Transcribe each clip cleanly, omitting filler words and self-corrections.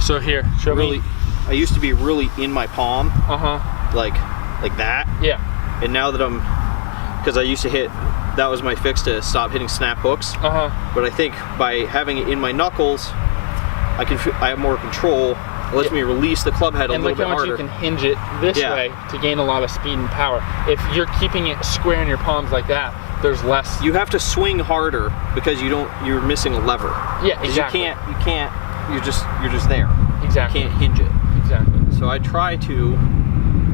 So here, show really, me. I used to be really in my palm, like that. Yeah. And now that because I used to hit, that was my fix to stop hitting snap hooks. But I think by having it in my knuckles, I have more control. It lets me release the club head a little bit harder. And look how much you can hinge it this way to gain a lot of speed and power. If you're keeping it square in your palms like that, there's less. You have to swing harder because you're missing a lever. Yeah, exactly. You can't, you're just there. Exactly. You can't hinge it. Exactly. So I try to,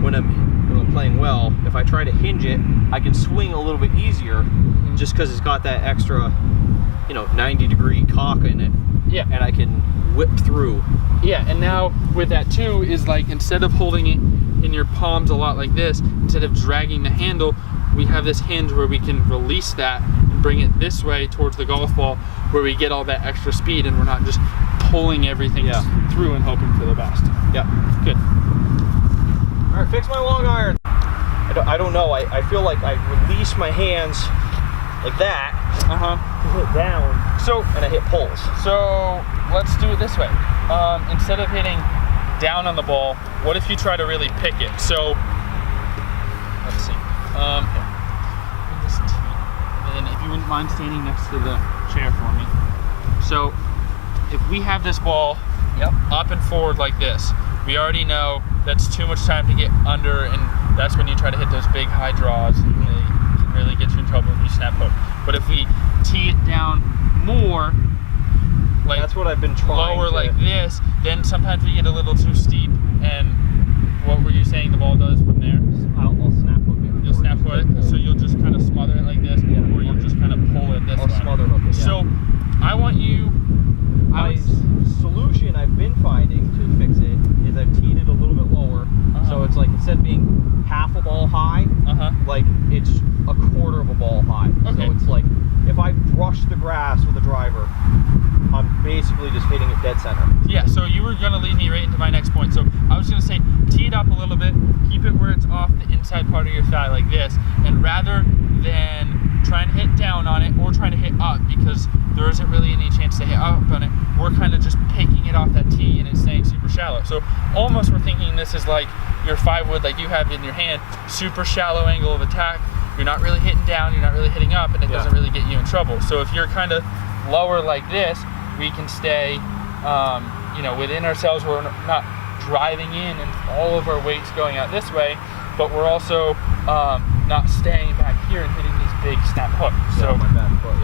when I'm playing well, if I try to hinge it, I can swing a little bit easier just because it's got that extra, 90-degree cock in it. Yeah. And I can whip through. Yeah, and now with that too is like, instead of holding it in your palms a lot like this, instead of dragging the handle, we have this hinge where we can release that and bring it this way towards the golf ball, where we get all that extra speed and we're not just pulling everything through and hoping for the best. Yeah. Good. All right, fix my long iron. I don't know, I feel like I release my hands like that, hit down, and I hit pulls. So let's do it this way. Instead of hitting down on the ball, what if you try to really pick it? So let's see. This tee, and if you wouldn't mind standing next to the chair for me. So if we have this ball up and forward like this, we already know that's too much time to get under, and that's when you try to hit those big high draws, and they can really get you in trouble when you snap hook. But if we tee it down more, like that's what I've been trying lower to... like this, then sometimes we get a little too steep. And what were you saying the ball does from there? I'll snap hook it. You'll snap hook it, so you'll just kind of smother it like this, or you'll just kind of pull it this way. I'll smother hook it, So I want you... My solution I've been finding to fix it is I've teed it a little bit lower. So it's like, instead of being half a ball high, like it's a quarter of a ball high. Okay. So it's like, if I brush the grass with a driver, I'm basically just hitting it dead center. Yeah, so you were going to lead me right into my next point. So I was going to say, tee it up a little bit, keep it where it's off the inside part of your thigh like this, and rather than trying to hit down on it or trying to hit up, because there isn't really any chance to hit up on it, we're kind of just picking it off that tee and it's staying super shallow. So almost we're thinking this is like your 5-wood like you have in your hand, super shallow angle of attack. You're not really hitting down, you're not really hitting up, and it doesn't really get you in trouble. So if you're kind of lower like this, we can stay within ourselves. We're not driving in and all of our weight's going out this way, but we're also not staying back here and hitting these big snap hooks. So my back foot,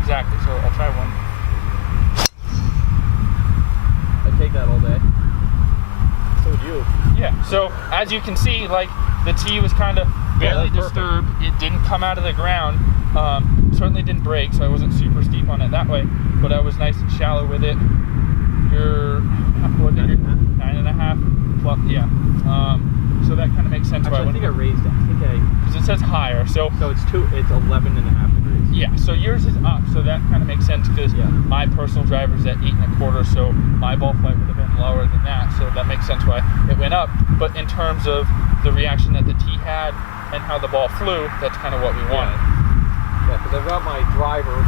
exactly. So I'll try one. I take that all day. So would you. Yeah. So as you can see, like the tee was kind of barely disturbed. It didn't come out of the ground. Certainly didn't break, so I wasn't super steep on it that way, but I was nice and shallow with it. You're 9.5 plus, so that kind of makes sense. Actually, I think I raised it. Because it says higher, so it's 11.5 degrees. Yeah, so yours is up, so that kind of makes sense because my personal driver's at 8.25, so my ball flight would have been lower than that, so that makes sense why it went up. But in terms of the reaction that the tee had and how the ball flew, that's kind of what we wanted. Yeah, because I've got my driver